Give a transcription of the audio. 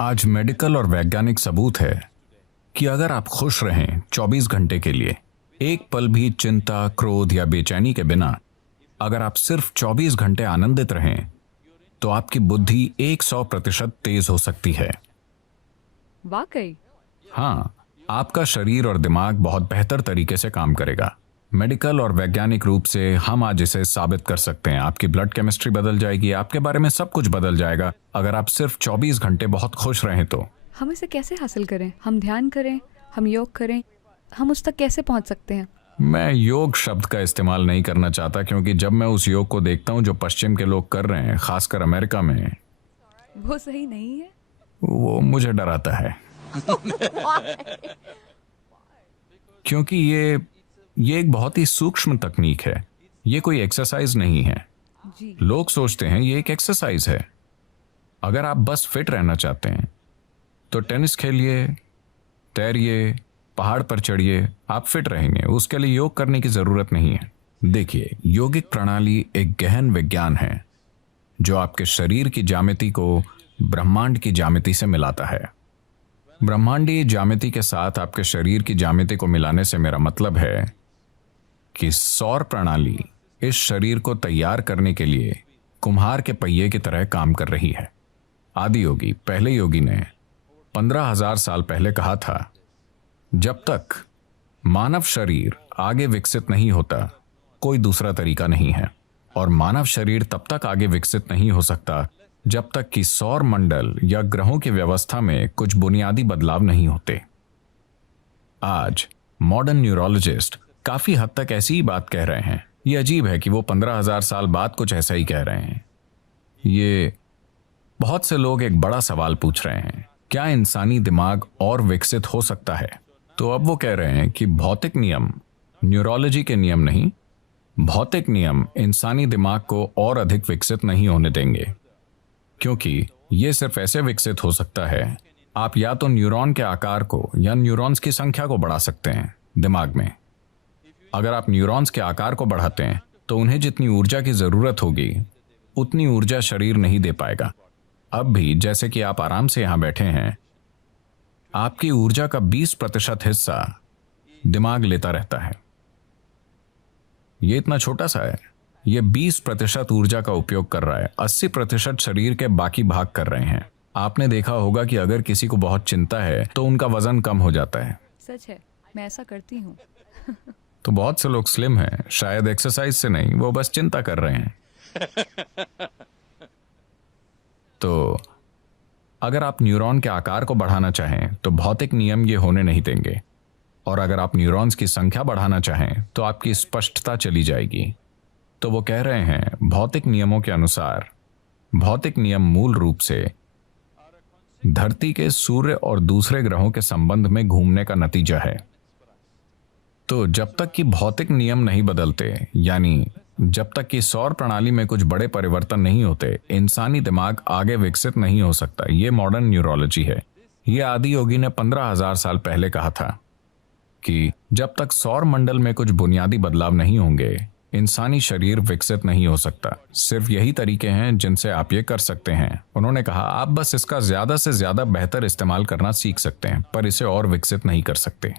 आज मेडिकल और वैज्ञानिक सबूत है कि अगर आप खुश रहें 24 घंटे के लिए, एक पल भी चिंता, क्रोध या बेचैनी के बिना, अगर आप सिर्फ 24 घंटे आनंदित रहें, तो आपकी बुद्धि 100% तेज हो सकती है। वाकई? हाँ, आपका शरीर और दिमाग बहुत बेहतर तरीके से काम करेगा। मेडिकल और वैज्ञानिक रूप से हम आज इसे साबित कर सकते हैं। आपकी ब्लड केमिस्ट्री बदल जाएगी, आपके बारे में सब कुछ बदल जाएगा अगर आप सिर्फ 24 घंटे बहुत खुश रहें तो। हम इसे कैसे हासिल करें? हम ध्यान करें, हम योग करें, हम उस तक कैसे पहुंच सकते हैं? मैं योग शब्द का इस्तेमाल नहीं करना चाहता, क्योंकि जब मैं उस योग को देखता हूं जो पश्चिम के लोग कर रहे हैं, खासकर अमेरिका में, वो सही नहीं है। वो मुझे डराता है। क्योंकि ये एक बहुत ही सूक्ष्म तकनीक है। ये कोई एक्सरसाइज नहीं है। जी। लोग सोचते हैं ये एक एक्सरसाइज है। अगर आप बस फिट रहना चाहते हैं तो टेनिस खेलिए, तैरिए, पहाड़ पर चढ़िए, आप फिट रहेंगे। उसके लिए योग करने की जरूरत नहीं है। देखिए, योगिक प्रणाली एक गहन विज्ञान है जो आपके शरीर की ज्यामिति को ब्रह्मांड की ज्यामिति से मिलाता है। ब्रह्मांडीय ज्यामिति के साथ आपके शरीर की ज्यामिति को मिलाने से मेरा मतलब है कि सौर प्रणाली इस शरीर को तैयार करने के लिए कुम्हार के पहिए की तरह काम कर रही है। आदि योगी, पहले योगी ने 15,000 साल पहले कहा था, जब तक मानव शरीर आगे विकसित नहीं होता, कोई दूसरा तरीका नहीं है। और मानव शरीर तब तक आगे विकसित नहीं हो सकता जब तक कि सौर मंडल या ग्रहों की व्यवस्था में कुछ बुनियादी बदलाव नहीं होते। आज मॉडर्न न्यूरोलॉजिस्ट काफी हद तक ऐसी ही बात कह रहे हैं। ये अजीब है कि वो 15,000 साल बाद कुछ ऐसा ही कह रहे हैं। ये बहुत से लोग एक बड़ा सवाल पूछ रहे हैं, क्या इंसानी दिमाग और विकसित हो सकता है? तो अब वो कह रहे हैं कि भौतिक नियम, न्यूरोलॉजी के नियम नहीं, भौतिक नियम इंसानी दिमाग को और अधिक विकसित नहीं होने देंगे, क्योंकि ये सिर्फ ऐसे विकसित हो सकता है, आप या तो न्यूरॉन के आकार को या न्यूरॉन्स की संख्या को बढ़ा सकते हैं दिमाग में। अगर आप न्यूरॉन्स के आकार को बढ़ाते हैं तो उन्हें जितनी ऊर्जा की जरूरत होगी उतनी ऊर्जा शरीर नहीं दे पाएगा। अब भी जैसे कि आप आराम से यहां बैठे हैं, आपकी ऊर्जा का 20% हिस्सा दिमाग लेता रहता है। ये इतना छोटा सा है, ये 20% ऊर्जा का उपयोग कर रहा है, 80% शरीर के बाकी भाग कर रहे हैं। आपने देखा होगा कि अगर किसी को बहुत चिंता है तो उनका वजन कम हो जाता है। सच है, मैं ऐसा करती हूँ। तो बहुत से लोग स्लिम हैं, शायद एक्सरसाइज से नहीं, वो बस चिंता कर रहे हैं। तो अगर आप न्यूरॉन के आकार को बढ़ाना चाहें तो भौतिक नियम ये होने नहीं देंगे, और अगर आप न्यूरॉन्स की संख्या बढ़ाना चाहें तो आपकी स्पष्टता चली जाएगी। तो वो कह रहे हैं, भौतिक नियमों के अनुसार, भौतिक नियम मूल रूप से धरती के सूर्य और दूसरे ग्रहों के संबंध में घूमने का नतीजा है। तो जब तक कि भौतिक नियम नहीं बदलते, यानी जब तक कि सौर प्रणाली में कुछ बड़े परिवर्तन नहीं होते, इंसानी दिमाग आगे विकसित नहीं हो सकता। ये मॉडर्न न्यूरोलॉजी है। ये आदि योगी ने 15,000 साल पहले कहा था कि जब तक सौर मंडल में कुछ बुनियादी बदलाव नहीं होंगे, इंसानी शरीर विकसित नहीं हो सकता। सिर्फ यही तरीके हैं जिनसे आप ये कर सकते हैं। उन्होंने कहा, आप बस इसका ज्यादा से ज्यादा बेहतर इस्तेमाल करना सीख सकते हैं, पर इसे और विकसित नहीं कर सकते।